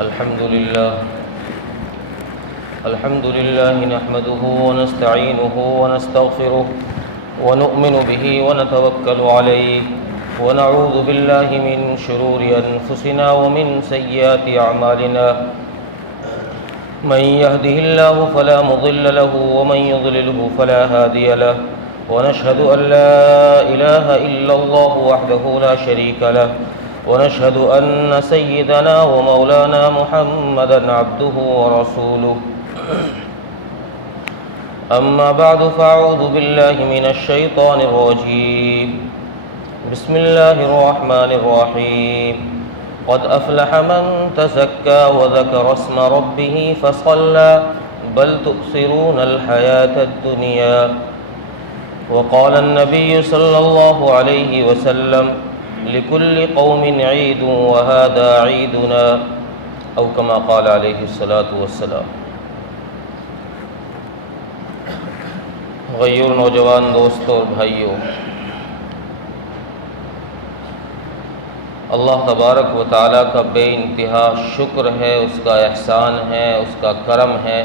الحمد لله نحمده ونستعينه ونستغفره ونؤمن به ونتوكل عليه ونعوذ بالله من شرور أنفسنا ومن سيئات أعمالنا من يهده الله فلا مضل له ومن يضلله فلا هادي له ونشهد أن لا إله إلا الله وحده لا شريك له ونشهد أن سيدنا ومولانا محمدا عبده ورسوله أما بعد فأعوذ بالله من الشيطان الرجيم بسم الله الرحمن الرحيم قد أفلح من تزكى وذكر اسم ربه فصلى بل تؤثرون الحياة الدنيا وقال النبي صلى الله عليه وسلم لكل قوم عيد وهذا عيدنا أو كما قال عليه الصلاة والسلام۔ غیور نوجوان دوستوں اور بھائیوں، اللہ تبارک و تعالیٰ کا بے انتہا شکر ہے، اس کا احسان ہے، اس کا کرم ہے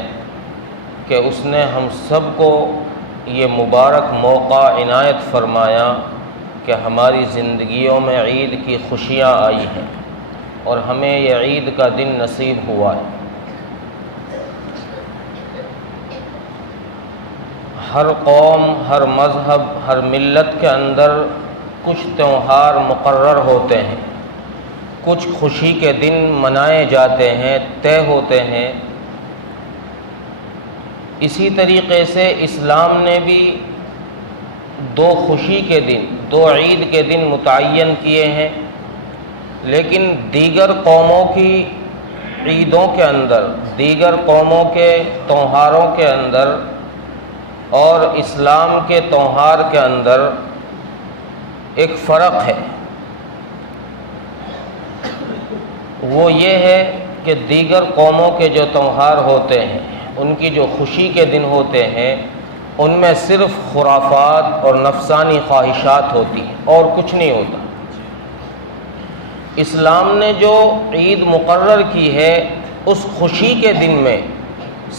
کہ اس نے ہم سب کو یہ مبارک موقع عنایت فرمایا کہ ہماری زندگیوں میں عید کی خوشیاں آئی ہیں اور ہمیں یہ عید کا دن نصیب ہوا ہے۔ ہر قوم، ہر مذہب، ہر ملت کے اندر کچھ تہوار مقرر ہوتے ہیں، کچھ خوشی کے دن منائے جاتے ہیں، طے ہوتے ہیں۔ اسی طریقے سے اسلام نے بھی دو خوشی کے دن، دو عید کے دن متعین کیے ہیں، لیکن دیگر قوموں کی عیدوں کے اندر، دیگر قوموں کے تہواروں کے اندر اور اسلام کے تہوار کے اندر ایک فرق ہے۔ وہ یہ ہے کہ دیگر قوموں کے جو تہوار ہوتے ہیں، ان کی جو خوشی کے دن ہوتے ہیں، ان میں صرف خرافات اور نفسانی خواہشات ہوتی ہیں اور کچھ نہیں ہوتا۔ اسلام نے جو عید مقرر کی ہے، اس خوشی کے دن میں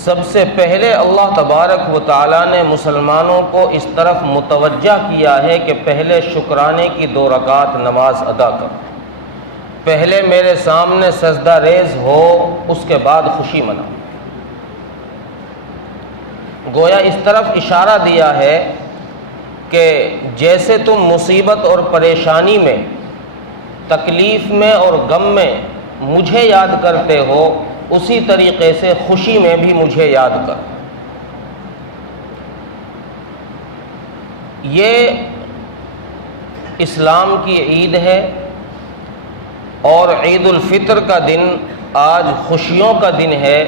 سب سے پہلے اللہ تبارک و تعالیٰ نے مسلمانوں کو اس طرف متوجہ کیا ہے کہ پہلے شکرانے کی 2 رکعت نماز ادا کرو، پہلے میرے سامنے سجدہ ریز ہو، اس کے بعد خوشی مناؤ۔ گویا اس طرف اشارہ دیا ہے کہ جیسے تم مصیبت اور پریشانی میں، تکلیف میں اور غم میں مجھے یاد کرتے ہو، اسی طریقے سے خوشی میں بھی مجھے یاد کر۔ یہ اسلام کی عید ہے، اور عید الفطر کا دن آج خوشیوں کا دن ہے۔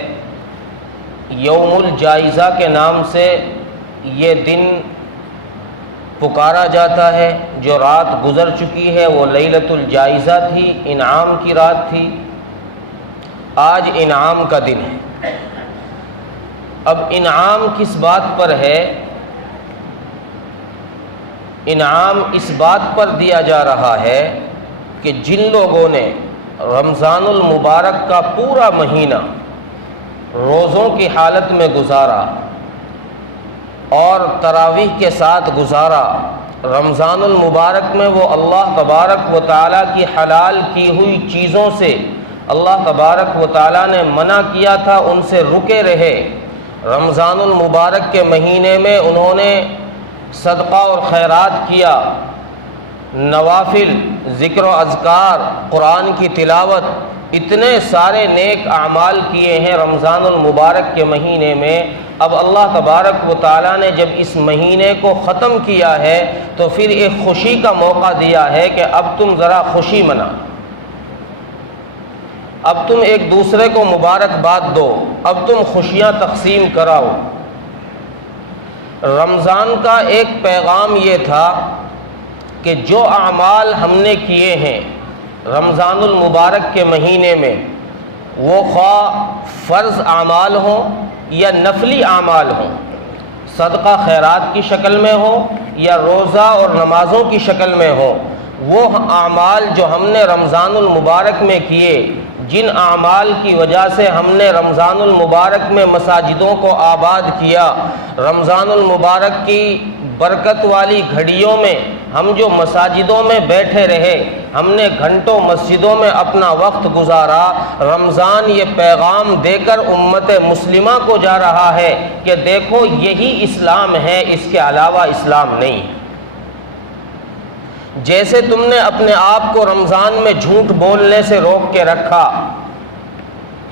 یوم الجائزہ کے نام سے یہ دن پکارا جاتا ہے۔ جو رات گزر چکی ہے وہ لیلۃ الجائزہ تھی، انعام کی رات تھی، آج انعام کا دن ہے۔ اب انعام کس بات پر ہے؟ انعام اس بات پر دیا جا رہا ہے کہ جن لوگوں نے رمضان المبارک کا پورا مہینہ روزوں کی حالت میں گزارا اور تراویح کے ساتھ گزارا، رمضان المبارک میں وہ اللہ تبارک و تعالیٰ کی حلال کی ہوئی چیزوں سے اللہ تبارک و تعالیٰ نے منع کیا تھا، ان سے رکے رہے۔ رمضان المبارک کے مہینے میں انہوں نے صدقہ اور خیرات کیا، نوافل، ذکر و اذکار، قرآن کی تلاوت، اتنے سارے نیک اعمال کیے ہیں رمضان المبارک کے مہینے میں۔ اب اللہ تبارک و تعالیٰ نے جب اس مہینے کو ختم کیا ہے تو پھر ایک خوشی کا موقع دیا ہے کہ اب تم ذرا خوشی منا، اب تم ایک دوسرے کو مبارکباد دو، اب تم خوشیاں تقسیم کراؤ۔ رمضان کا ایک پیغام یہ تھا کہ جو اعمال ہم نے کیے ہیں رمضان المبارک کے مہینے میں، وہ خواہ فرض اعمال ہوں یا نفلی اعمال ہوں، صدقہ خیرات کی شکل میں ہو یا روزہ اور نمازوں کی شکل میں ہو، وہ اعمال جو ہم نے رمضان المبارک میں کیے، جن اعمال کی وجہ سے ہم نے رمضان المبارک میں مساجدوں کو آباد کیا، رمضان المبارک کی برکت والی گھڑیوں میں ہم جو مساجدوں میں بیٹھے رہے، ہم نے گھنٹوں مسجدوں میں اپنا وقت گزارا، رمضان یہ پیغام دے کر امت مسلمہ کو جا رہا ہے کہ دیکھو یہی اسلام ہے، اس کے علاوہ اسلام نہیں۔ جیسے تم نے اپنے آپ کو رمضان میں جھوٹ بولنے سے روک کے رکھا،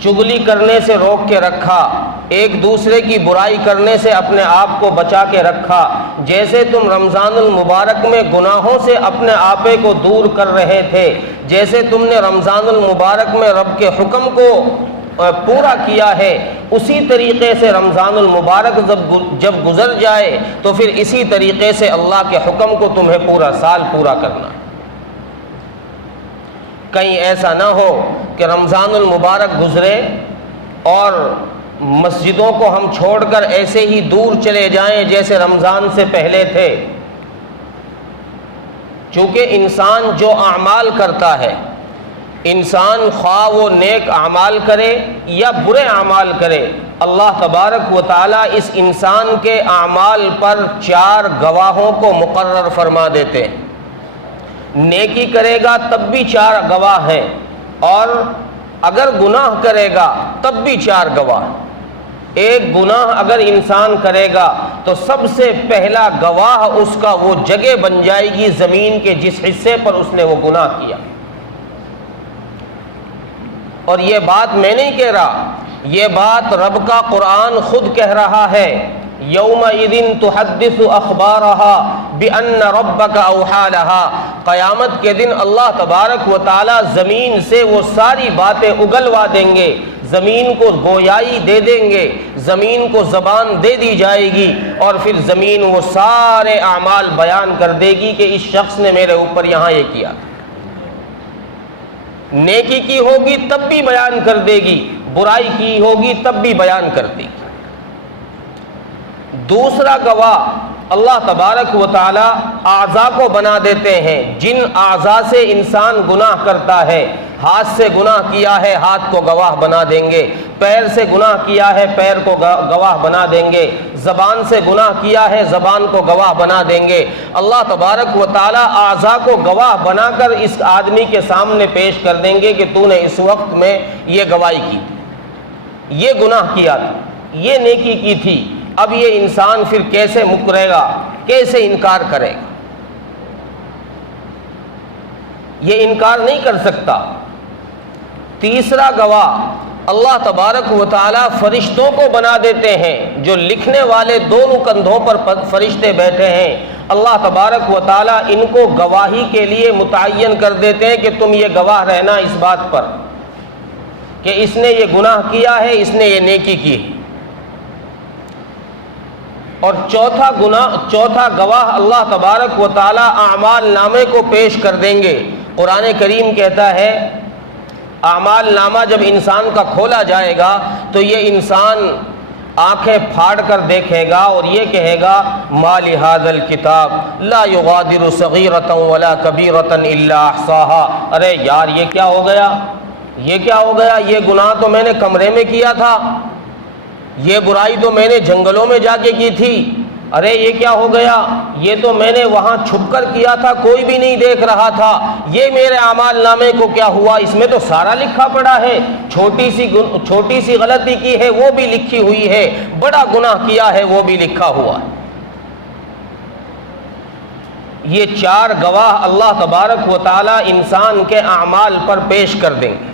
چغلی کرنے سے روک کے رکھا، ایک دوسرے کی برائی کرنے سے اپنے آپ کو بچا کے رکھا، جیسے تم رمضان المبارک میں گناہوں سے اپنے آپ کو دور کر رہے تھے، جیسے تم نے رمضان المبارک میں رب کے حکم کو پورا کیا ہے، اسی طریقے سے رمضان المبارک جب گزر جائے تو پھر اسی طریقے سے اللہ کے حکم کو تمہیں پورا سال پورا کرنا ہے۔ کہیں ایسا نہ ہو کہ رمضان المبارک گزرے اور مسجدوں کو ہم چھوڑ کر ایسے ہی دور چلے جائیں جیسے رمضان سے پہلے تھے۔ چونکہ انسان جو اعمال کرتا ہے، انسان خواہ وہ نیک اعمال کرے یا برے اعمال کرے، اللہ تبارک و تعالیٰ اس انسان کے اعمال پر 4 گواہوں کو مقرر فرما دیتے ہیں۔ نیکی کرے گا تب بھی 4 گواہ ہیں، اور اگر گناہ کرے گا تب بھی 4 گواہ۔ ایک گناہ اگر انسان کرے گا تو سب سے پہلا گواہ اس کا وہ جگہ بن جائے گی زمین کے جس حصے پر اس نے وہ گناہ کیا۔ اور یہ بات میں نہیں کہہ رہا، یہ بات رب کا قرآن خود کہہ رہا ہے۔ یومئذ تحدث اخبارها بان ربک اوحی لها، قیامت کے دن اللہ تبارک و تعالی زمین سے وہ ساری باتیں اگلوا دیں گے، زمین کو گویائی دے دیں گے، زمین کو زبان دے دی جائے گی، اور پھر زمین وہ سارے اعمال بیان کر دے گی کہ اس شخص نے میرے اوپر یہاں یہ کیا۔ نیکی کی ہوگی تب بھی بیان کر دے گی، برائی کی ہوگی تب بھی بیان کر دے گی۔ دوسرا گواہ اللہ تبارک و تعالی اعضاء کو بنا دیتے ہیں، جن اعضاء سے انسان گناہ کرتا ہے۔ ہاتھ سے گناہ کیا ہے، ہاتھ کو گواہ بنا دیں گے، پیر سے گناہ کیا ہے، پیر کو گواہ بنا دیں گے، زبان سے گناہ کیا ہے، زبان کو گواہ بنا دیں گے۔ اللہ تبارک و تعالی اعضاء کو گواہ بنا کر اس آدمی کے سامنے پیش کر دیں گے کہ تو نے اس وقت میں یہ گواہی کی تھی، یہ گناہ کیا تھا، یہ نیکی کی تھی۔ اب یہ انسان پھر کیسے مکرے گا، کیسے انکار کرے گا؟ یہ انکار نہیں کر سکتا۔ تیسرا گواہ اللہ تبارک و تعالی فرشتوں کو بنا دیتے ہیں، جو لکھنے والے دونوں کندھوں پر فرشتے بیٹھے ہیں۔ اللہ تبارک و تعالی ان کو گواہی کے لیے متعین کر دیتے ہیں کہ تم یہ گواہ رہنا اس بات پر کہ اس نے یہ گناہ کیا ہے، اس نے یہ نیکی کی ہے۔ اور چوتھا گواہ اللہ تبارک و تعالی اعمال نامے کو پیش کر دیں گے۔ قرآن کریم کہتا ہے اعمال نامہ جب انسان کا کھولا جائے گا تو یہ انسان آنکھیں پھاڑ کر دیکھے گا اور یہ کہے گا ما لہذا الکتاب لا یغادر صغیرۃ ولا کبیرۃ الا احصاها، ارے یار یہ کیا ہو گیا، یہ کیا ہو گیا، یہ گناہ تو میں نے کمرے میں کیا تھا، یہ برائی تو میں نے جنگلوں میں جا کے کی تھی، ارے یہ کیا ہو گیا، یہ تو میں نے وہاں چھپ کر کیا تھا، کوئی بھی نہیں دیکھ رہا تھا، یہ میرے اعمال نامے کو کیا ہوا، اس میں تو سارا لکھا پڑا ہے، چھوٹی سی غلطی کی ہے وہ بھی لکھی ہوئی ہے، بڑا گناہ کیا ہے وہ بھی لکھا ہوا ہے۔ یہ 4 گواہ اللہ تبارک و تعالی انسان کے اعمال پر پیش کر دیں گے۔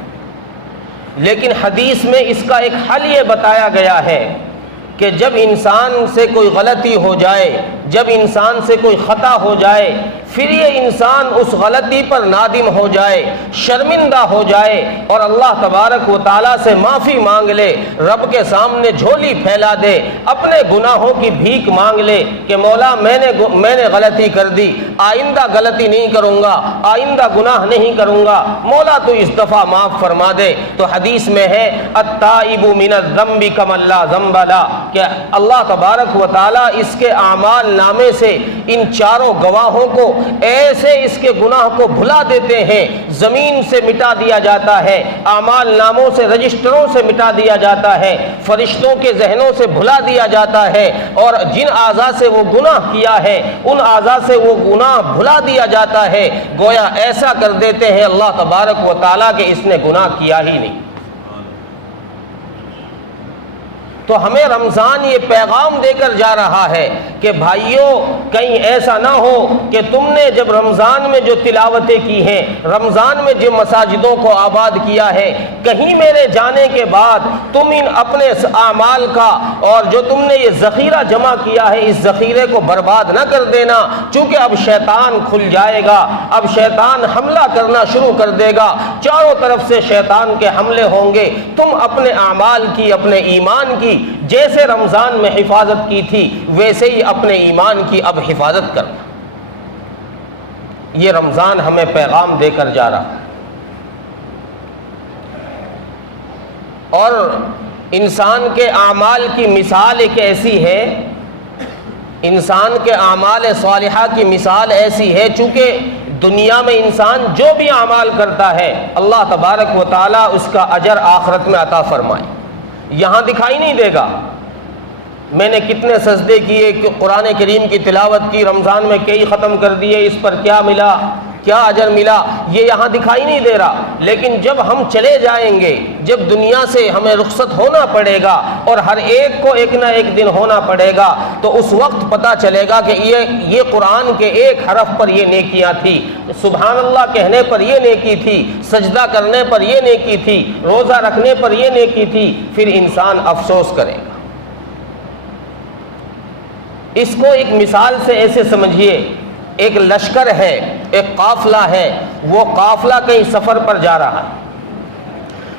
لیکن حدیث میں اس کا ایک حل یہ بتایا گیا ہے کہ جب انسان سے کوئی غلطی ہو جائے، جب انسان سے کوئی خطا ہو جائے، پھر یہ انسان اس غلطی پر نادم ہو جائے، شرمندہ ہو جائے اور اللہ تبارک و تعالیٰ سے معافی مانگ لے، رب کے سامنے جھولی پھیلا دے، اپنے گناہوں کی بھیک مانگ لے کہ مولا میں نے غلطی کر دی، آئندہ غلطی نہیں کروں گا، آئندہ گناہ نہیں کروں گا، مولا تو اس دفعہ معاف فرما دے۔ تو حدیث میں ہے التائب من الذنب کمن لا ذنب له، کہ اللہ تبارک و تعالیٰ اس کے اعمال نامے سے ان چاروں گواہوں کو ایسے اس کے گناہ کو بھلا دیتے ہیں، زمین سے مٹا دیا جاتا ہے، اعمال ناموں سے، رجسٹروں سے مٹا دیا جاتا ہے، فرشتوں کے ذہنوں سے بھلا دیا جاتا ہے، اور جن اعضاء سے وہ گناہ کیا ہے ان اعضاء سے وہ گناہ بھلا دیا جاتا ہے، گویا ایسا کر دیتے ہیں اللہ تبارک و تعالیٰ کہ اس نے گناہ کیا ہی نہیں۔ تو ہمیں رمضان یہ پیغام دے کر جا رہا ہے کہ بھائیوں کہیں ایسا نہ ہو کہ تم نے جب رمضان میں جو تلاوتیں کی ہیں، رمضان میں جو مساجدوں کو آباد کیا ہے، کہیں میرے جانے کے بعد تم ان اپنے اعمال کا اور جو تم نے یہ ذخیرہ جمع کیا ہے اس ذخیرے کو برباد نہ کر دینا، چونکہ اب شیطان کھل جائے گا، اب شیطان حملہ کرنا شروع کر دے گا، چاروں طرف سے شیطان کے حملے ہوں گے۔ تم اپنے اعمال کی، اپنے ایمان کی جیسے رمضان میں حفاظت کی تھی ویسے ہی اپنے ایمان کی اب حفاظت کرنا۔ یہ رمضان ہمیں پیغام دے کر جا رہا ہے۔ اور انسان کے اعمال کی مثال ایک ایسی ہے، انسان کے اعمال صالحہ کی مثال ایسی ہے، چونکہ دنیا میں انسان جو بھی اعمال کرتا ہے اللہ تبارک و تعالیٰ اس کا اجر آخرت میں عطا فرمائے، یہاں دکھائی نہیں دے گا۔ میں نے کتنے سجدے کیے، قرآن کریم کی تلاوت کی، رمضان میں کئی ختم کر دیے، اس پر کیا ملا، کیا اجر ملا، یہ یہاں دکھائی نہیں دے رہا۔ لیکن جب ہم چلے جائیں گے، جب دنیا سے ہمیں رخصت ہونا پڑے گا اور ہر ایک کو ایک نہ ایک دن ہونا پڑے گا، تو اس وقت پتہ چلے گا کہ یہ قرآن کے ایک حرف پر یہ نیکیاں تھی، سبحان اللہ کہنے پر یہ نیکی تھی، سجدہ کرنے پر یہ نیکی تھی، روزہ رکھنے پر یہ نیکی تھی، پھر انسان افسوس کرے گا۔ اس کو ایک مثال سے ایسے سمجھیے، ایک لشکر ہے، ایک قافلہ ہے، وہ قافلہ کہیں سفر پر جا رہا ہے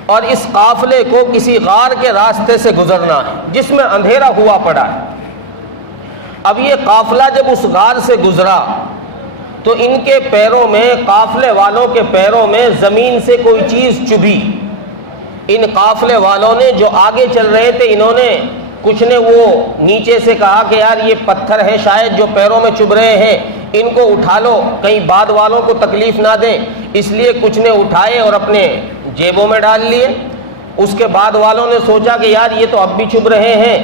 اور اس قافلے کو کسی غار کے راستے سے گزرنا ہے جس میں اندھیرا ہوا پڑا ہے۔ اب یہ قافلہ جب اس غار سے گزرا تو ان کے پیروں میں، قافلے والوں کے پیروں میں زمین سے کوئی چیز چبھی۔ ان قافلے والوں نے جو آگے چل رہے تھے، انہوں نے کچھ نے وہ نیچے سے کہا کہ یار یہ پتھر ہے شاید جو پیروں میں چبھ رہے ہیں، ان کو اٹھا لو، کہیں بعد والوں کو تکلیف نہ دیں، اس لیے کچھ نے اٹھائے اور اپنے جیبوں میں ڈال لیے۔ اس کے بعد والوں نے سوچا کہ یار یہ تو اب بھی چبھ رہے ہیں،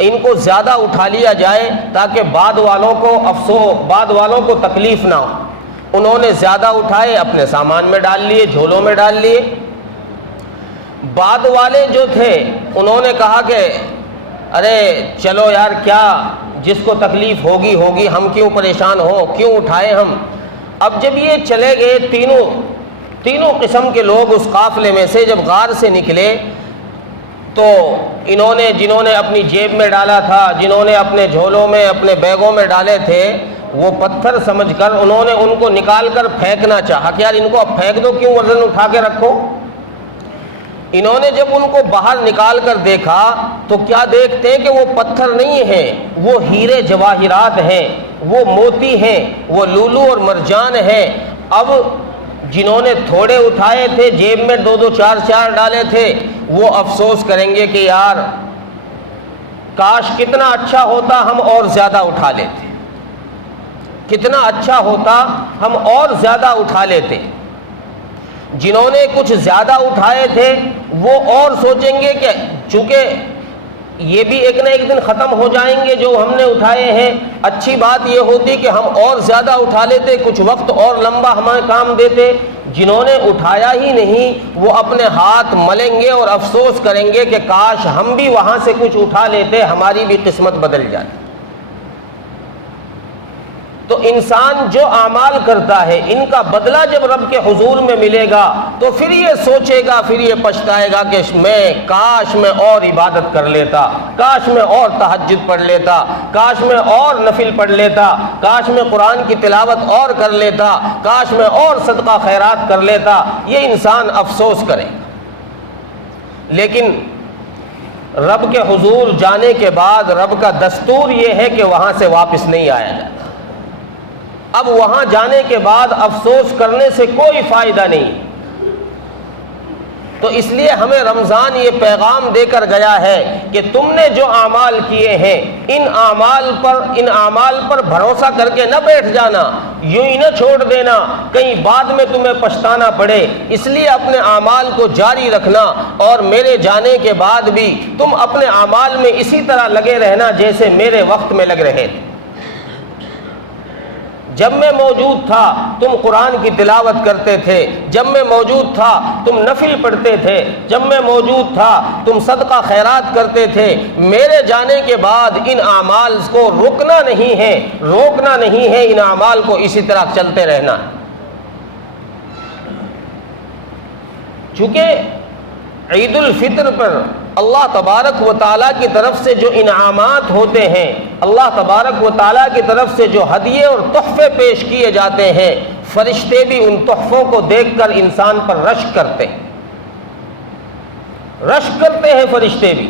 ان کو زیادہ اٹھا لیا جائے تاکہ بعد والوں کو تکلیف نہ ہو۔ انہوں نے زیادہ اٹھائے، اپنے سامان میں ڈال لیے، جھولوں میں ڈال لیے۔ بعد والے جو تھے انہوں نے کہا کہ ارے چلو یار، کیا جس کو تکلیف ہوگی، ہم کیوں پریشان ہوں، کیوں اٹھائے ہم۔ اب جب یہ چلے گئے، تینوں قسم کے لوگ اس قافلے میں سے جب غار سے نکلے تو جنہوں نے اپنی جیب میں ڈالا تھا، جنہوں نے اپنے جھولوں میں، اپنے بیگوں میں ڈالے تھے، وہ پتھر سمجھ کر انہوں نے ان کو نکال کر پھینکنا چاہا کہ یار ان کو اب پھینک دو، کیوں وزن اٹھا کے رکھو۔ انہوں نے جب ان کو باہر نکال کر دیکھا تو کیا دیکھتے ہیں کہ وہ پتھر نہیں ہیں، وہ ہیرے جواہرات ہیں، وہ موتی ہیں، وہ لولو اور مرجان ہیں۔ اب جنہوں نے تھوڑے اٹھائے تھے، جیب میں 2 4 ڈالے تھے، وہ افسوس کریں گے کہ یار کاش کتنا اچھا ہوتا ہم اور زیادہ اٹھا لیتے، کتنا اچھا ہوتا ہم اور زیادہ اٹھا لیتے۔ جنہوں نے کچھ زیادہ اٹھائے تھے وہ اور سوچیں گے کہ چونکہ یہ بھی ایک نہ ایک دن ختم ہو جائیں گے جو ہم نے اٹھائے ہیں، اچھی بات یہ ہوتی کہ ہم اور زیادہ اٹھا لیتے، کچھ وقت اور لمبا ہمیں کام دیتے۔ جنہوں نے اٹھایا ہی نہیں وہ اپنے ہاتھ ملیں گے اور افسوس کریں گے کہ کاش ہم بھی وہاں سے کچھ اٹھا لیتے، ہماری بھی قسمت بدل جاتی۔ تو انسان جو اعمال کرتا ہے ان کا بدلہ جب رب کے حضور میں ملے گا تو پھر یہ سوچے گا، پھر یہ پچھتائے گا کہ کاش میں اور عبادت کر لیتا، کاش میں اور تہجد پڑھ لیتا، کاش میں اور نفل پڑھ لیتا، کاش میں قرآن کی تلاوت اور کر لیتا، کاش میں اور صدقہ خیرات کر لیتا۔ یہ انسان افسوس کرے گا۔ لیکن رب کے حضور جانے کے بعد رب کا دستور یہ ہے کہ وہاں سے واپس نہیں آیا جاتا۔ اب وہاں جانے کے بعد افسوس کرنے سے کوئی فائدہ نہیں۔ تو اس لیے ہمیں رمضان یہ پیغام دے کر گیا ہے کہ تم نے جو اعمال کیے ہیں ان اعمال پر بھروسہ کر کے نہ بیٹھ جانا، یوں ہی نہ چھوڑ دینا کہیں بعد میں تمہیں پچھتانا پڑے، اس لیے اپنے اعمال کو جاری رکھنا، اور میرے جانے کے بعد بھی تم اپنے اعمال میں اسی طرح لگے رہنا جیسے میرے وقت میں لگ رہے تھے۔ جب میں موجود تھا تم قرآن کی تلاوت کرتے تھے، جب میں موجود تھا تم نفل پڑھتے تھے، جب میں موجود تھا تم صدقہ خیرات کرتے تھے۔ میرے جانے کے بعد ان اعمال کو روکنا نہیں ہے، ان اعمال کو اسی طرح چلتے رہنا ہے۔ چونکہ عید الفطر پر اللہ تبارک و تعالیٰ کی طرف سے جو انعامات ہوتے ہیں، اللہ تبارک و تعالیٰ کی طرف سے جو ہدیے اور تحفے پیش کیے جاتے ہیں، فرشتے بھی ان تحفوں کو دیکھ کر انسان پر رشک کرتے ہیں فرشتے بھی۔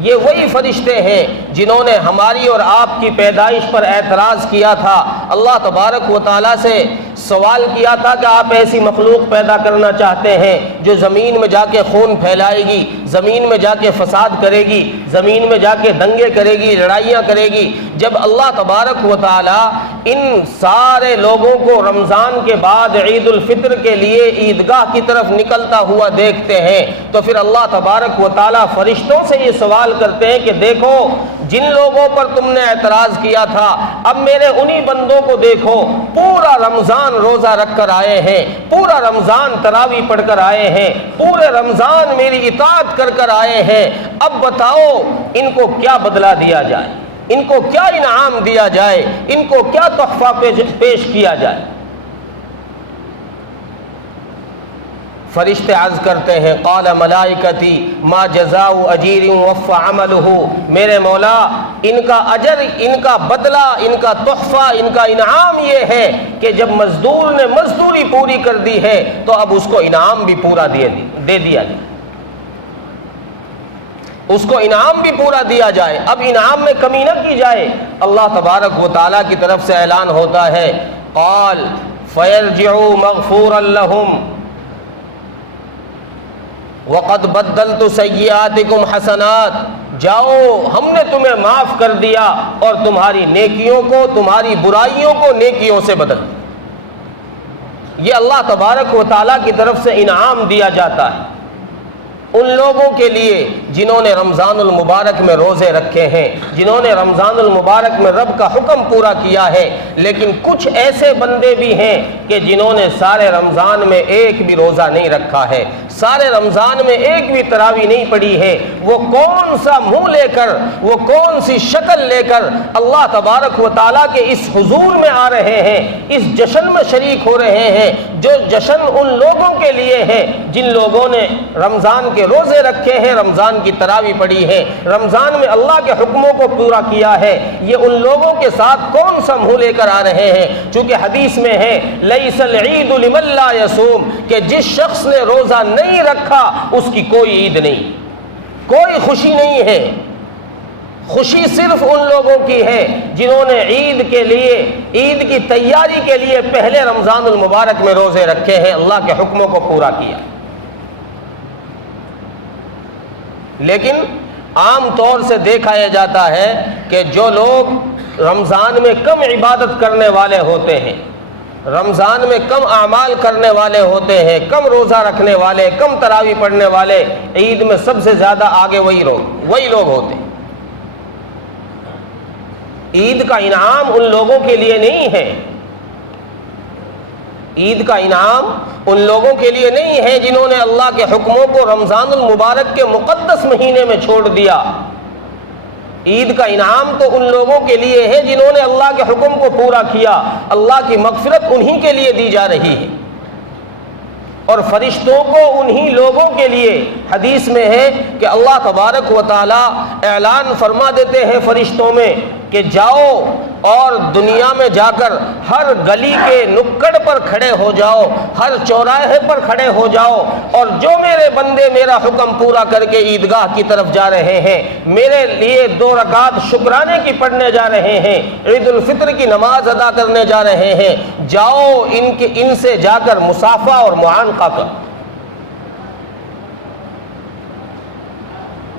یہ وہی فرشتے ہیں جنہوں نے ہماری اور آپ کی پیدائش پر اعتراض کیا تھا، اللہ تبارک و تعالیٰ سے سوال کیا تھا کہ آپ ایسی مخلوق پیدا کرنا چاہتے ہیں جو زمین میں جا کے خون پھیلائے گی، زمین میں جا کے فساد کرے گی، زمین میں جا کے دنگے کرے گی، لڑائیاں کرے گی۔ جب اللہ تبارک و تعالیٰ ان سارے لوگوں کو رمضان کے بعد عید الفطر کے لیے عیدگاہ کی طرف نکلتا ہوا دیکھتے ہیں تو پھر اللہ تبارک و تعالیٰ فرشتوں سے یہ سوال کرتے ہیں کہ دیکھو جن لوگوں پر تم نے اعتراض کیا تھا، اب میرے انہی بندوں کو دیکھو، پورا رمضان روزہ رکھ کر آئے ہیں، پورا رمضان تراویح پڑھ کر آئے ہیں، پورے رمضان میری اطاعت کر کر آئے ہیں۔ اب بتاؤ ان کو کیا بدلہ دیا جائے، ان کو کیا انعام دیا جائے، ان کو کیا تحفہ پیش کیا جائے۔ فرشتے عرض کرتے ہیں قال ملائکتی ما جزاء اجیر وفى عملہ، میرے مولا ان کا اجر، ان کا بدلہ، ان کا تحفہ، ان کا انعام یہ ہے کہ جب مزدور نے مزدوری پوری کر دی ہے تو اب اس کو انعام بھی پورا دے دیا جائے، اس کو انعام بھی پورا دیا جائے، اب انعام میں کمی نہ کی جائے۔ اللہ تبارک و تعالیٰ کی طرف سے اعلان ہوتا ہے قال فیرجعوا مغفورا لهم وقد بدلت سیئاتکم حسنات، جاؤ ہم نے تمہیں معاف کر دیا اور تمہاری نیکیوں کو، تمہاری برائیوں کو نیکیوں سے بدل دیا۔ یہ اللہ تبارک و تعالیٰ کی طرف سے انعام دیا جاتا ہے ان لوگوں کے لیے جنہوں نے رمضان المبارک میں روزے رکھے ہیں، جنہوں نے رمضان المبارک میں رب کا حکم پورا کیا ہے۔ لیکن کچھ ایسے بندے بھی ہیں کہ جنہوں نے سارے رمضان میں ایک بھی روزہ نہیں رکھا ہے، سارے رمضان میں ایک بھی تراویح نہیں پڑھی ہے، وہ کون سا منہ لے کر، وہ کون سی شکل لے کر اللہ تبارک و تعالیٰ کے اس حضور میں آ رہے ہیں، اس جشن میں شریک ہو رہے ہیں، جو جشن ان لوگوں کے لیے ہے جن لوگوں نے رمضان کے روزے رکھے ہیں، رمضان کی تراویح پڑھی ہے، رمضان میں اللہ کے حکموں کو پورا کیا ہے۔ یہ ان لوگوں کے ساتھ کون سا منہ لے کر آ رہے ہیں؟ چونکہ حدیث میں ہے لیس العید لمن لا یصوم، کہ جس شخص نے روزہ نہیں رکھا اس کی کوئی عید نہیں، کوئی خوشی نہیں ہے۔ خوشی صرف ان لوگوں کی ہے جنہوں نے عید کے لیے، عید کی تیاری کے لیے پہلے رمضان المبارک میں روزے رکھے ہیں، اللہ کے حکموں کو پورا کیا۔ لیکن عام طور سے دیکھا یہ جاتا ہے کہ جو لوگ رمضان میں کم عبادت کرنے والے ہوتے ہیں، رمضان میں کم اعمال کرنے والے ہوتے ہیں، کم روزہ رکھنے والے، کم تراویح پڑھنے والے، عید میں سب سے زیادہ آگے وہی لوگ ہوتے ہیں۔ عید کا انعام ان لوگوں کے لیے نہیں ہے، عید کا انعام ان لوگوں کے لیے نہیں ہے جنہوں نے اللہ کے حکموں کو رمضان المبارک کے مقدس مہینے میں چھوڑ دیا۔ عید کا انعام تو ان لوگوں کے لیے ہے جنہوں نے اللہ کے حکم کو پورا کیا، اللہ کی مغفرت انہی کے لیے دی جا رہی ہے، اور فرشتوں کو انہی لوگوں کے لیے حدیث میں ہے کہ اللہ تبارک و تعالی اعلان فرما دیتے ہیں فرشتوں میں کہ جاؤ اور دنیا میں جا کر ہر گلی کے نکڑ پر کھڑے ہو جاؤ، ہر چوراہے پر کھڑے ہو جاؤ، اور جو میرے بندے میرا حکم پورا کر کے عیدگاہ کی طرف جا رہے ہیں، میرے لیے 2 رکعت شکرانے کی پڑھنے جا رہے ہیں، عید الفطر کی نماز ادا کرنے جا رہے ہیں، جاؤ ان سے جا کر مصافحہ اور معانقہ کر۔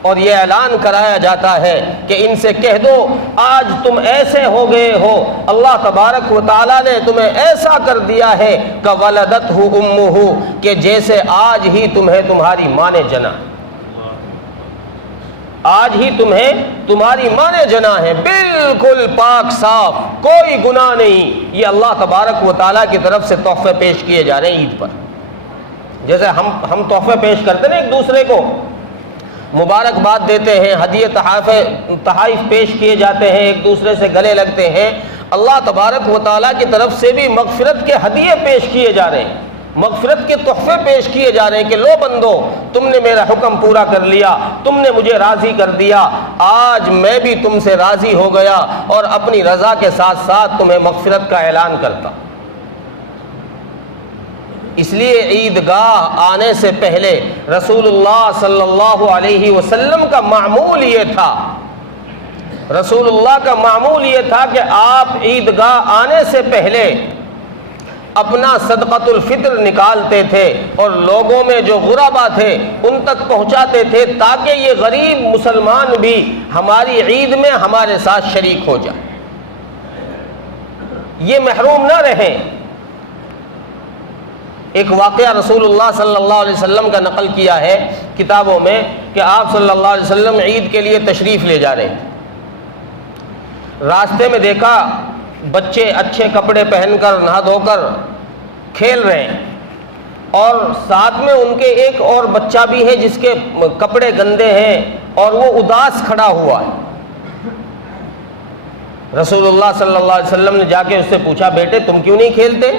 اور یہ اعلان کرایا جاتا ہے کہ ان سے کہہ دو آج تم ایسے ہو گئے ہو، اللہ تبارک و تعالیٰ نے تمہیں ایسا کر دیا ہے کہ ولدتہ امہ، کہ جیسے آج ہی تمہیں تمہاری ماں نے جنا، آج ہی تمہیں تمہاری ماں نے جنا ہے، بالکل پاک صاف، کوئی گناہ نہیں۔ یہ اللہ تبارک و تعالیٰ کی طرف سے تحفے پیش کیے جا رہے ہیں عید پر۔ جیسے ہم تحفے پیش کرتے ہیں ایک دوسرے کو، مبارکباد دیتے ہیں، ہدیے تحائف پیش کیے جاتے ہیں، ایک دوسرے سے گلے لگتے ہیں، اللہ تبارک و تعالیٰ کی طرف سے بھی مغفرت کے ہدیے پیش کیے جا رہے ہیں، مغفرت کے تحفے پیش کیے جا رہے ہیں کہ لو بندو، تم نے میرا حکم پورا کر لیا، تم نے مجھے راضی کر دیا، آج میں بھی تم سے راضی ہو گیا اور اپنی رضا کے ساتھ ساتھ تمہیں مغفرت کا اعلان کرتا۔ اس لیے عیدگاہ آنے سے پہلے رسول اللہ صلی اللہ علیہ وسلم کا معمول یہ تھا، رسول اللہ کا معمول یہ تھا کہ آپ عیدگاہ آنے سے پہلے اپنا صدقۃ الفطر نکالتے تھے اور لوگوں میں جو غربا تھے ان تک پہنچاتے تھے، تاکہ یہ غریب مسلمان بھی ہماری عید میں ہمارے ساتھ شریک ہو جائے، یہ محروم نہ رہیں۔ ایک واقعہ رسول اللہ صلی اللہ علیہ وسلم کا نقل کیا ہے کتابوں میں کہ آپ صلی اللہ علیہ وسلم عید کے لیے تشریف لے جا رہے تھے، راستے میں دیکھا بچے اچھے کپڑے پہن کر نہا دھو کر کھیل رہے ہیں، اور ساتھ میں ان کے ایک اور بچہ بھی ہے جس کے کپڑے گندے ہیں اور وہ اداس کھڑا ہوا ہے۔ رسول اللہ صلی اللہ علیہ وسلم نے جا کے اس سے پوچھا، بیٹے تم کیوں نہیں کھیلتے؟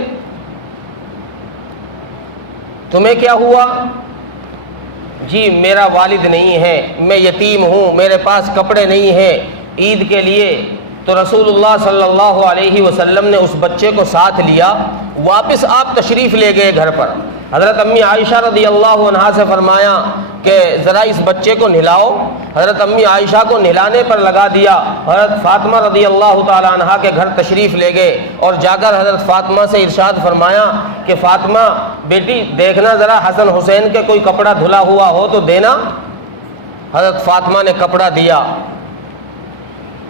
تمہیں کیا ہوا؟ جی میرا والد نہیں ہے، میں یتیم ہوں، میرے پاس کپڑے نہیں ہیں عید کے لیے۔ تو رسول اللہ صلی اللہ علیہ وسلم نے اس بچے کو ساتھ لیا، واپس آپ تشریف لے گئے گھر پر۔ حضرت امی عائشہ رضی اللہ عنہا سے فرمایا کہ ذرا اس بچے کو نہلاؤ، حضرت امی عائشہ کو نہلانے پر لگا دیا۔ حضرت فاطمہ رضی اللہ تعالی عنہا کے گھر تشریف لے گئے اور جا کر حضرت فاطمہ سے ارشاد فرمایا کہ فاطمہ بیٹی دیکھنا ذرا حسن حسین کے کوئی کپڑا دھلا ہوا ہو تو دینا۔ حضرت فاطمہ نے کپڑا دیا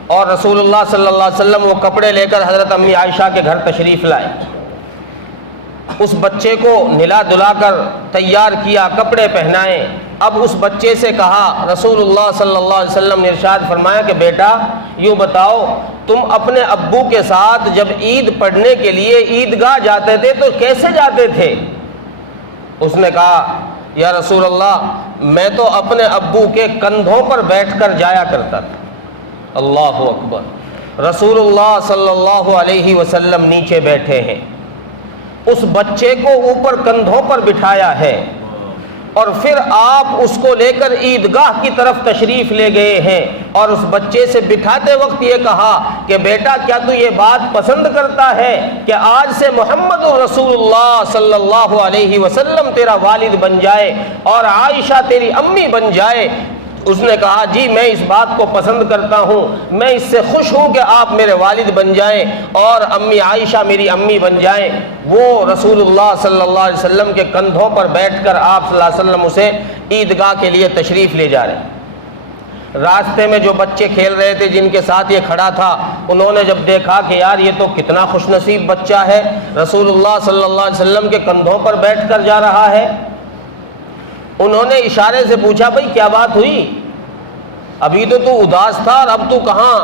اور رسول اللہ صلی اللہ علیہ وسلم وہ کپڑے لے کر حضرت امی عائشہ کے گھر تشریف لائے، اس بچے کو نہلا دھلا کر تیار کیا، کپڑے پہنائے۔ اب اس بچے سے کہا، رسول اللہ صلی اللہ علیہ وسلم نے ارشاد فرمایا کہ بیٹا یوں بتاؤ تم اپنے ابو کے ساتھ جب عید پڑھنے کے لیے عیدگاہ جاتے تھے تو کیسے جاتے تھے؟ اس نے کہا یا رسول اللہ میں تو اپنے ابو کے کندھوں پر بیٹھ کر جایا کرتا تھا۔ اللہ اکبر، رسول اللہ صلی اللہ علیہ وسلم نیچے بیٹھے ہیں، اس بچے کو اوپر کندھوں پر بٹھایا ہے اور پھر آپ اس کو لے کر عیدگاہ کی طرف تشریف لے گئے ہیں، اور اس بچے سے بٹھاتے وقت یہ کہا کہ بیٹا کیا تو یہ بات پسند کرتا ہے کہ آج سے محمد رسول اللہ صلی اللہ علیہ وسلم تیرا والد بن جائے اور عائشہ تیری امی بن جائے؟ اس نے کہا جی میں اس بات کو پسند کرتا ہوں، میں اس سے خوش ہوں کہ آپ میرے والد بن جائیں اور امی عائشہ میری امی بن جائیں۔ وہ رسول اللہ صلی اللہ علیہ وسلم کے کندھوں پر بیٹھ کر آپ صلی اللہ علیہ وسلم اسے عیدگاہ کے لیے تشریف لے جا رہے ہیں۔ راستے میں جو بچے کھیل رہے تھے جن کے ساتھ یہ کھڑا تھا، انہوں نے جب دیکھا کہ یار یہ تو کتنا خوش نصیب بچہ ہے، رسول اللہ صلی اللہ علیہ وسلم کے کندھوں پر بیٹھ کر جا رہا ہے، انہوں نے اشارے سے پوچھا بھائی کیا بات ہوئی؟ ابھی تو اداس تھا اور اب تو کہاں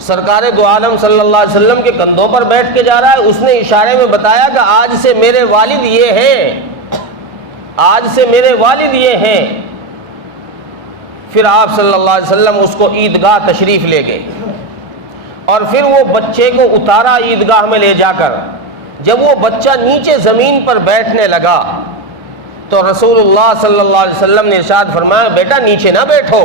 سرکار دو عالم صلی اللہ علیہ وسلم کے کندھوں پر بیٹھ کے جا رہا ہے؟ اس نے اشارے میں بتایا کہ آج سے میرے والد یہ ہیں، آج سے میرے والد یہ ہیں۔ پھر آپ صلی اللہ علیہ وسلم اس کو عیدگاہ تشریف لے گئے اور پھر وہ بچے کو اتارا عیدگاہ میں لے جا کر۔ جب وہ بچہ نیچے زمین پر بیٹھنے لگا تو رسول اللہ صلی اللہ علیہ وسلم نے ارشاد فرمایا بیٹا نیچے نہ بیٹھو،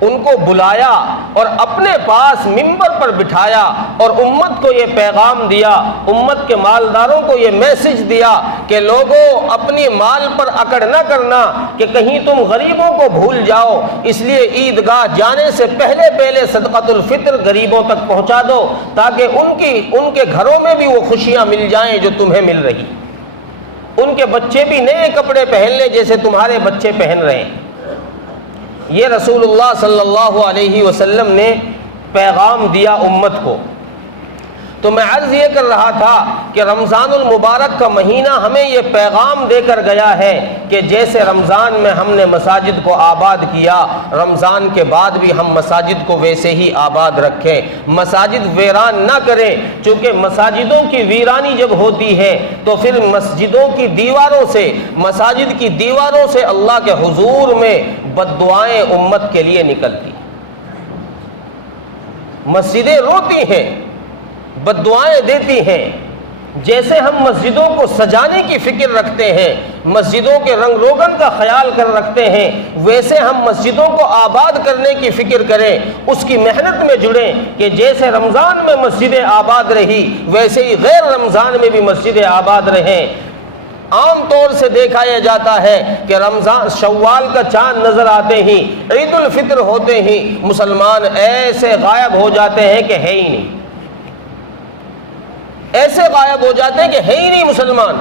ان کو بلایا اور اپنے پاس منبر پر بٹھایا اور امت کو یہ پیغام دیا، امت کے مالداروں کو یہ میسج دیا کہ لوگوں اپنی مال پر اکڑ نہ کرنا کہ کہیں تم غریبوں کو بھول جاؤ، اس لیے عیدگاہ جانے سے پہلے صدقۃ الفطر غریبوں تک پہنچا دو تاکہ ان کے گھروں میں بھی وہ خوشیاں مل جائیں جو تمہیں مل رہی، ان کے بچے بھی نئے کپڑے پہن لیں جیسے تمہارے بچے پہن رہے ہیں۔ یہ رسول اللہ صلی اللہ علیہ وسلم نے پیغام دیا امت کو۔ تو میں عرض یہ کر رہا تھا کہ رمضان المبارک کا مہینہ ہمیں یہ پیغام دے کر گیا ہے کہ جیسے رمضان میں ہم نے مساجد کو آباد کیا، رمضان کے بعد بھی ہم مساجد کو ویسے ہی آباد رکھیں، مساجد ویران نہ کریں، چونکہ مساجدوں کی ویرانی جب ہوتی ہے تو پھر مسجدوں کی دیواروں سے، مساجد کی دیواروں سے اللہ کے حضور میں بد دعائیں امت کے لیے نکلتی، مسجدیں روتی ہیں، بد دعائیں دیتی ہیں۔ جیسے ہم مسجدوں کو سجانے کی فکر رکھتے ہیں، مسجدوں کے رنگ روگن کا خیال کر رکھتے ہیں، ویسے ہم مسجدوں کو آباد کرنے کی فکر کریں، اس کی محنت میں جڑیں کہ جیسے رمضان میں مسجدیں آباد رہی ویسے ہی غیر رمضان میں بھی مسجدیں آباد رہیں۔ عام طور سے دیکھا یہ جاتا ہے کہ رمضان شوال کا چاند نظر آتے ہی، عید الفطر ہوتے ہی مسلمان ایسے غائب ہو جاتے ہیں کہ ہے ہی نہیں، ایسے غائب ہو جاتے ہیں کہ ہے ہی نہیں مسلمان،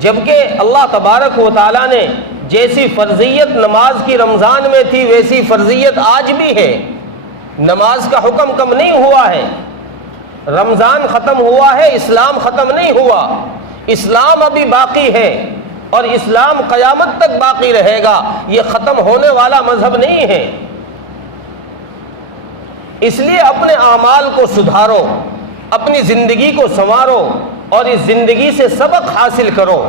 جبکہ اللہ تبارک و تعالیٰ نے جیسی فرضیت نماز کی رمضان میں تھی ویسی فرضیت آج بھی ہے، نماز کا حکم کم نہیں ہوا ہے، رمضان ختم ہوا ہے، اسلام ختم نہیں ہوا، اسلام ابھی باقی ہے اور اسلام قیامت تک باقی رہے گا، یہ ختم ہونے والا مذہب نہیں ہے۔ اس لیے اپنے اعمال کو سدھارو، اپنی زندگی کو سنوارو اور اس زندگی سے سبق حاصل کرو،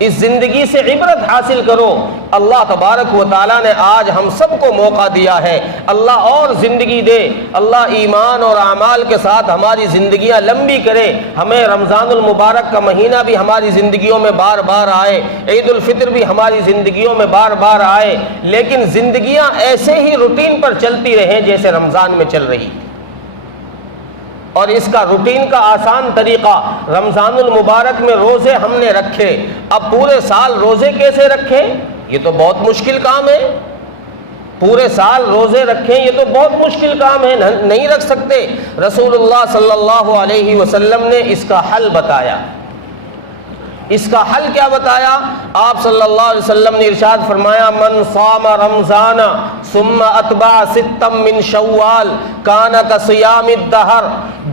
اس زندگی سے عبرت حاصل کرو۔ اللہ تبارک و تعالیٰ نے آج ہم سب کو موقع دیا ہے، اللہ اور زندگی دے، اللہ ایمان اور اعمال کے ساتھ ہماری زندگیاں لمبی کرے، ہمیں رمضان المبارک کا مہینہ بھی ہماری زندگیوں میں بار بار آئے، عید الفطر بھی ہماری زندگیوں میں بار بار آئے، لیکن زندگیاں ایسے ہی روٹین پر چلتی رہیں جیسے رمضان میں چل رہی۔ اور اس کا روٹین کا آسان طریقہ، رمضان المبارک میں روزے ہم نے رکھے، اب پورے سال روزے کیسے رکھیں؟ یہ تو بہت مشکل کام ہے، پورے سال روزے رکھیں یہ تو بہت مشکل کام ہے، نہیں رکھ سکتے۔ رسول اللہ صلی اللہ علیہ وسلم نے اس کا حل بتایا۔ اس کا حل کیا بتایا؟ آپ صلی اللہ علیہ وسلم نے ارشاد فرمایا، من صام رمضان ثم اتبع ستا من شوال کان کصیام الدہر،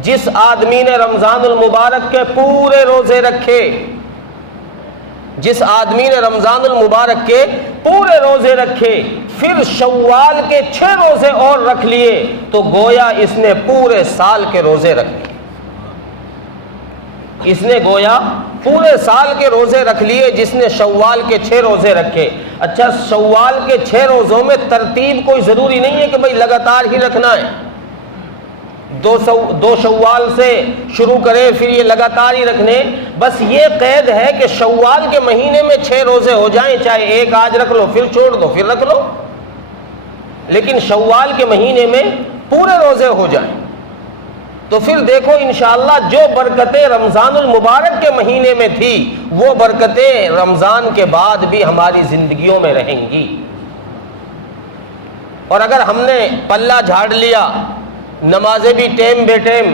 جس آدمی نے رمضان المبارک کے پورے روزے رکھے، جس آدمی نے رمضان المبارک کے پورے روزے رکھے پھر شوال کے 6 روزے اور رکھ لیے تو گویا اس نے پورے سال کے روزے رکھ لیے، اس نے گویا پورے سال کے روزے رکھ لیے جس نے شوال کے 6 روزے رکھے۔ اچھا، شوال کے 6 روزوں میں ترتیب کوئی ضروری نہیں ہے کہ بھئی لگاتار ہی رکھنا ہے، 2 شوال سے شروع کرے پھر یہ لگاتار ہی رکھنے، بس یہ قید ہے کہ شوال کے مہینے میں 6 روزے ہو جائیں، چاہے ایک آج رکھ لو پھر چھوڑ دو پھر رکھ لو، لیکن شوال کے مہینے میں پورے روزے ہو جائیں تو پھر دیکھو انشاءاللہ جو برکتیں رمضان المبارک کے مہینے میں تھی وہ برکتیں رمضان کے بعد بھی ہماری زندگیوں میں رہیں گی۔ اور اگر ہم نے پلہ جھاڑ لیا، نمازیں بھی ٹیم بے ٹیم،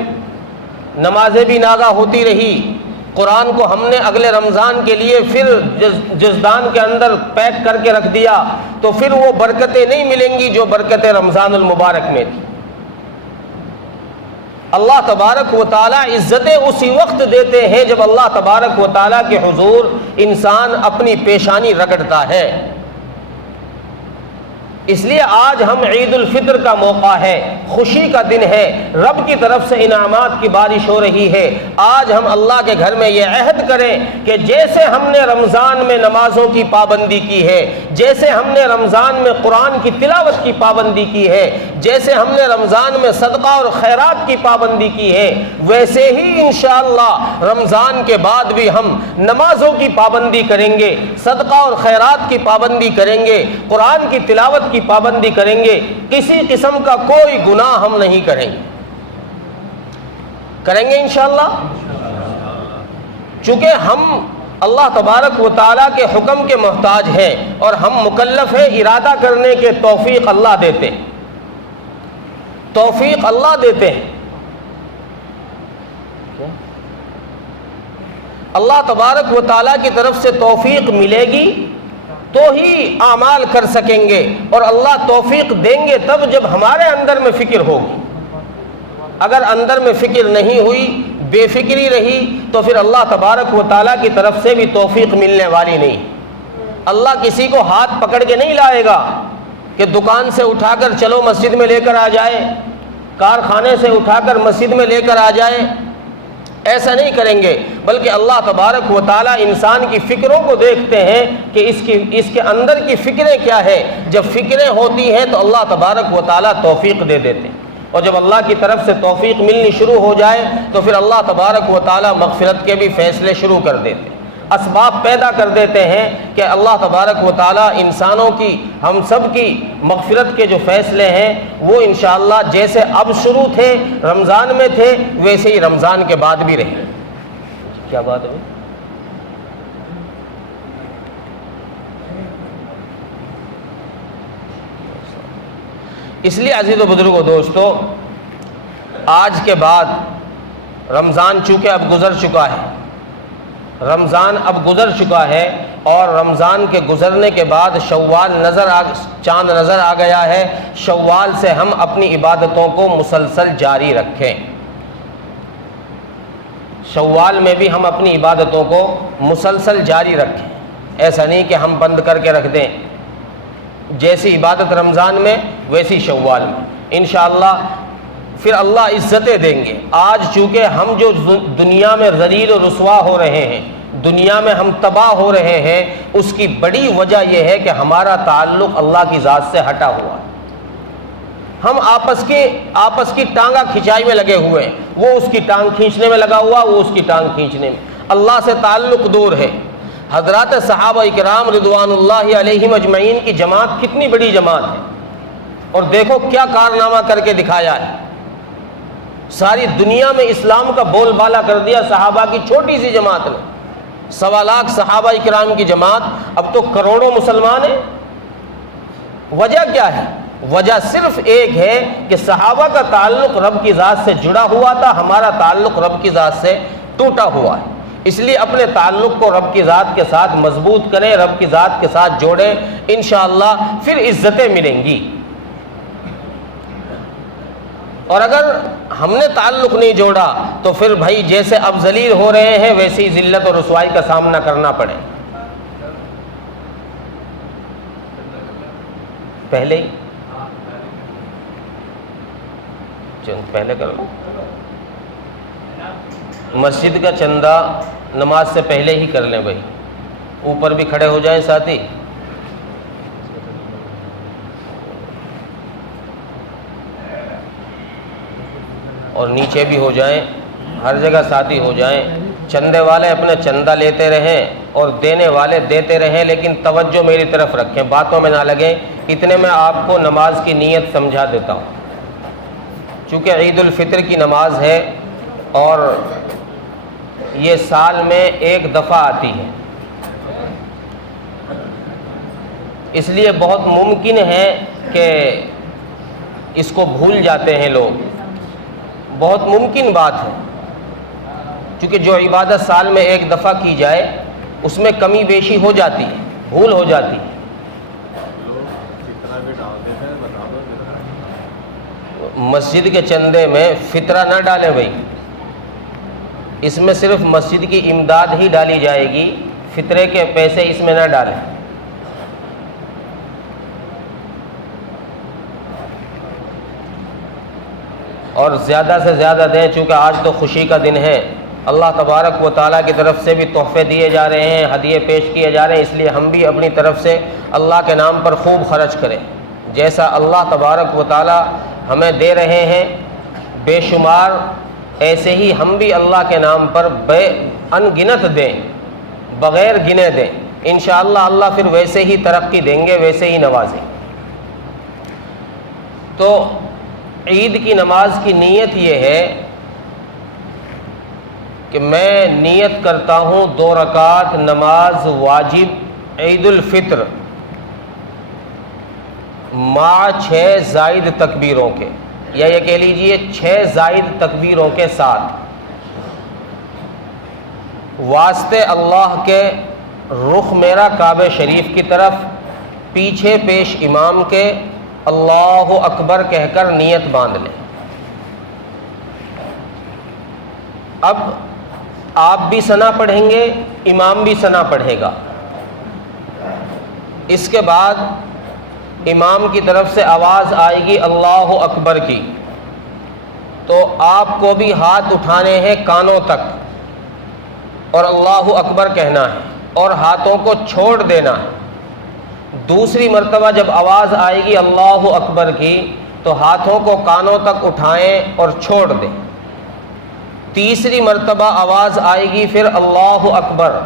نمازیں بھی ناگہ ہوتی رہی، قرآن کو ہم نے اگلے رمضان کے لیے پھر جزدان کے اندر پیک کر کے رکھ دیا تو پھر وہ برکتیں نہیں ملیں گی جو برکتیں رمضان المبارک میں تھی۔ اللہ تبارک و تعالیٰ عزتیں اسی وقت دیتے ہیں جب اللہ تبارک و تعالیٰ کے حضور انسان اپنی پیشانی رگڑتا ہے۔ اس لیے آج ہم عید الفطر کا موقع ہے، خوشی کا دن ہے، رب کی طرف سے انعامات کی بارش ہو رہی ہے۔ آج ہم اللہ کے گھر میں یہ عہد کریں کہ جیسے ہم نے رمضان میں نمازوں کی پابندی کی ہے، جیسے ہم نے رمضان میں قرآن کی تلاوت کی پابندی کی ہے، جیسے ہم نے رمضان میں صدقہ اور خیرات کی پابندی کی ہے، ویسے ہی انشاءاللہ رمضان کے بعد بھی ہم نمازوں کی پابندی کریں گے، صدقہ اور خیرات کی پابندی کریں گے، قرآن کی تلاوت کی پابندی کریں گے، کسی قسم کا کوئی گناہ ہم نہیں کریں گے انشاءاللہ۔ چونکہ ہم اللہ تبارک و تعالیٰ کے حکم کے محتاج ہیں اور ہم مکلف ہیں، ارادہ کرنے کے توفیق اللہ دیتے ہیں، توفیق اللہ دیتے ہیں۔ اللہ تبارک و تعالیٰ کی طرف سے توفیق ملے گی تو ہی اعمال کر سکیں گے، اور اللہ توفیق دیں گے تب جب ہمارے اندر میں فکر ہوگی۔ اگر اندر میں فکر نہیں ہوئی، بے فکری رہی، تو پھر اللہ تبارک و تعالیٰ کی طرف سے بھی توفیق ملنے والی نہیں۔ اللہ کسی کو ہاتھ پکڑ کے نہیں لائے گا کہ دکان سے اٹھا کر چلو مسجد میں لے کر آ جائے، کارخانے سے اٹھا کر مسجد میں لے کر آ جائے، ایسا نہیں کریں گے، بلکہ اللہ تبارک و تعالیٰ انسان کی فکروں کو دیکھتے ہیں کہ اس کے اندر کی فکریں کیا ہے۔ جب فکریں ہوتی ہیں تو اللہ تبارک و تعالیٰ توفیق دے دیتے ہیں، اور جب اللہ کی طرف سے توفیق ملنی شروع ہو جائے تو پھر اللہ تبارک و تعالیٰ مغفرت کے بھی فیصلے شروع کر دیتے ہیں، اسباب پیدا کر دیتے ہیں کہ اللہ تبارک و تعالیٰ انسانوں کی، ہم سب کی مغفرت کے جو فیصلے ہیں وہ انشاءاللہ جیسے اب شروع تھے، رمضان میں تھے، ویسے ہی رمضان کے بعد بھی رہیں۔ کیا بات ہے؟ اس لیے عزیز و بزرگوں دوستو، آج کے بعد رمضان چونکہ اب گزر چکا ہے، رمضان اب گزر چکا ہے، اور رمضان کے گزرنے کے بعد شوال چاند نظر آ گیا ہے۔ شوال سے ہم اپنی عبادتوں کو مسلسل جاری رکھیں، شوال میں بھی ہم اپنی عبادتوں کو مسلسل جاری رکھیں، ایسا نہیں کہ ہم بند کر کے رکھ دیں۔ جیسی عبادت رمضان میں ویسی شوال میں انشاءاللہ پھر اللہ عزتیں دیں گے۔ آج چونکہ ہم جو دنیا میں ذلیل و رسوا ہو رہے ہیں، دنیا میں ہم تباہ ہو رہے ہیں، اس کی بڑی وجہ یہ ہے کہ ہمارا تعلق اللہ کی ذات سے ہٹا ہوا ہے۔ ہم آپس کی ٹانگا کھچائی میں لگے ہوئے ہیں، وہ اس کی ٹانگ کھینچنے میں لگا ہوا، وہ اس کی ٹانگ کھینچنے میں، اللہ سے تعلق دور ہے۔ حضرات صحابہ کرام رضوان اللہ علیہم اجمعین کی جماعت کتنی بڑی جماعت ہے، اور دیکھو کیا کارنامہ کر کے دکھایا ہے، ساری دنیا میں اسلام کا بول بالا کر دیا صحابہ کی چھوٹی سی جماعت نے۔ 1.25 لاکھ صحابہ کرام کی جماعت، اب تو کروڑوں مسلمان ہیں۔ وجہ کیا ہے؟ وجہ صرف ایک ہے کہ صحابہ کا تعلق رب کی ذات سے جڑا ہوا تھا، ہمارا تعلق رب کی ذات سے ٹوٹا ہوا ہے۔ اس لیے اپنے تعلق کو رب کی ذات کے ساتھ مضبوط کریں، رب کی ذات کے ساتھ جوڑیں، انشاءاللہ پھر عزتیں ملیں گی۔ اور اگر ہم نے تعلق نہیں جوڑا تو پھر بھائی جیسے اب ذلیل ہو رہے ہیں ویسی ذلت اور رسوائی کا سامنا کرنا پڑے۔ پہلے ہی پہلے کرو، مسجد کا چندہ نماز سے پہلے ہی کر لیں بھائی، اوپر بھی کھڑے ہو جائیں ساتھی، اور نیچے بھی ہو جائیں، ہر جگہ ساتھی ہو جائیں۔ چندے والے اپنے چندہ لیتے رہیں اور دینے والے دیتے رہیں، لیکن توجہ میری طرف رکھیں، باتوں میں نہ لگیں۔ اتنے میں آپ کو نماز کی نیت سمجھا دیتا ہوں، چونکہ عید الفطر کی نماز ہے اور یہ سال میں ایک دفعہ آتی ہے، اس لیے بہت ممکن ہے کہ اس کو بھول جاتے ہیں لوگ، بہت ممکن بات ہے، چونکہ جو عبادت سال میں ایک دفعہ کی جائے اس میں کمی بیشی ہو جاتی ہے، بھول ہو جاتی ہے۔ مسجد کے چندے میں فطرہ نہ ڈالیں بھائی، اس میں صرف مسجد کی امداد ہی ڈالی جائے گی، فطرے کے پیسے اس میں نہ ڈالیں۔ اور زیادہ سے زیادہ دیں، چونکہ آج تو خوشی کا دن ہے، اللہ تبارک و تعالیٰ کی طرف سے بھی تحفے دیے جا رہے ہیں، ہدیے پیش کیے جا رہے ہیں، اس لیے ہم بھی اپنی طرف سے اللہ کے نام پر خوب خرچ کریں۔ جیسا اللہ تبارک و تعالیٰ ہمیں دے رہے ہیں بے شمار، ایسے ہی ہم بھی اللہ کے نام پر بے ان گنت دیں، بغیر گنے دیں، انشاءاللہ اللہ پھر ویسے ہی ترقی دیں گے، ویسے ہی نوازیں۔ تو عید کی نماز کی نیت یہ ہے کہ میں نیت کرتا ہوں 2 رکعت نماز واجب عید الفطر مع 6 زائد تکبیروں کے، یا یہ کہہ لیجئے 6 زائد تکبیروں کے ساتھ، واسطے اللہ کے رخ میرا کعبہ شریف کی طرف، پیچھے پیش امام کے اللہ اکبر کہہ کر نیت باندھ لیں۔ اب آپ بھی ثنا پڑھیں گے، امام بھی ثنا پڑھے گا، اس کے بعد امام کی طرف سے آواز آئے گی اللہ اکبر کی، تو آپ کو بھی ہاتھ اٹھانے ہیں کانوں تک اور اللہ اکبر کہنا ہے اور ہاتھوں کو چھوڑ دینا ہے۔ دوسری مرتبہ جب آواز آئے گی اللہ اکبر کی تو ہاتھوں کو کانوں تک اٹھائیں اور چھوڑ دیں۔ تیسری مرتبہ آواز آئے گی پھر اللہ اکبر،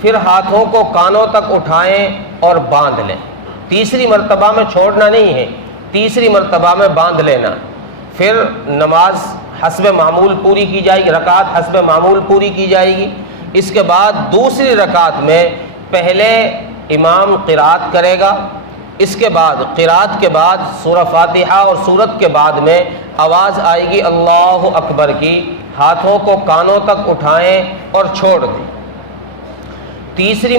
پھر ہاتھوں کو کانوں تک اٹھائیں اور باندھ لیں۔ تیسری مرتبہ میں چھوڑنا نہیں ہے، تیسری مرتبہ میں باندھ لینا۔ پھر نماز حسب معمول پوری کی جائے گی، رکعت حسب معمول پوری کی جائے گی۔ اس کے بعد دوسری رکعت میں پہلے امام قرات کرے گا، اس کے بعد قرات کے بعد سورہ فاتحہ اور سورت کے بعد میں آواز آئے گی اللہ اکبر کی، ہاتھوں کو کانوں تک اٹھائیں اور چھوڑ دیں۔ دوسری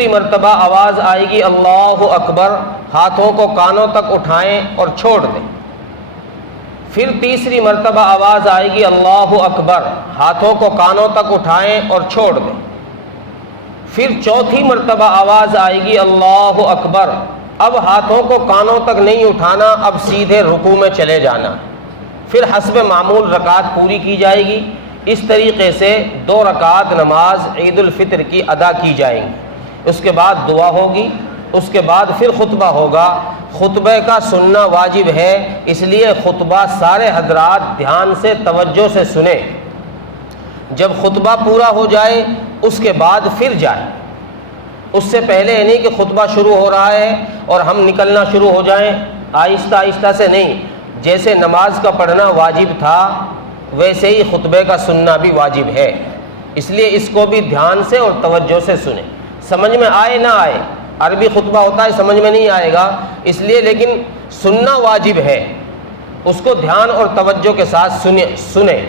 مرتبہ آواز آئے گی اللہ اکبر، ہاتھوں کو کانوں تک اٹھائیں اور چھوڑ دیں۔ پھر تیسری مرتبہ آواز آئے گی اللہ اکبر، ہاتھوں کو کانوں تک اٹھائیں اور چھوڑ دیں۔ پھر چوتھی مرتبہ آواز آئے گی اللہ اکبر، اب ہاتھوں کو کانوں تک نہیں اٹھانا، اب سیدھے رکوع میں چلے جانا۔ پھر حسب معمول رکعت پوری کی جائے گی۔ اس طریقے سے 2 رکعت نماز عید الفطر کی ادا کی جائیں گی۔ اس کے بعد دعا ہوگی، اس کے بعد پھر خطبہ ہوگا۔ خطبہ کا سننا واجب ہے، اس لیے خطبہ سارے حضرات دھیان سے توجہ سے سنیں۔ جب خطبہ پورا ہو جائے اس کے بعد پھر جائیں، اس سے پہلے نہیں کہ خطبہ شروع ہو رہا ہے اور ہم نکلنا شروع ہو جائیں، آہستہ آہستہ سے نہیں۔ جیسے نماز کا پڑھنا واجب تھا ویسے ہی خطبے کا سننا بھی واجب ہے، اس لیے اس کو بھی دھیان سے اور توجہ سے سنیں۔ سمجھ میں آئے نہ آئے، عربی خطبہ ہوتا ہے سمجھ میں نہیں آئے گا، اس لیے لیکن سننا واجب ہے، اس کو دھیان اور توجہ کے ساتھ سنیں۔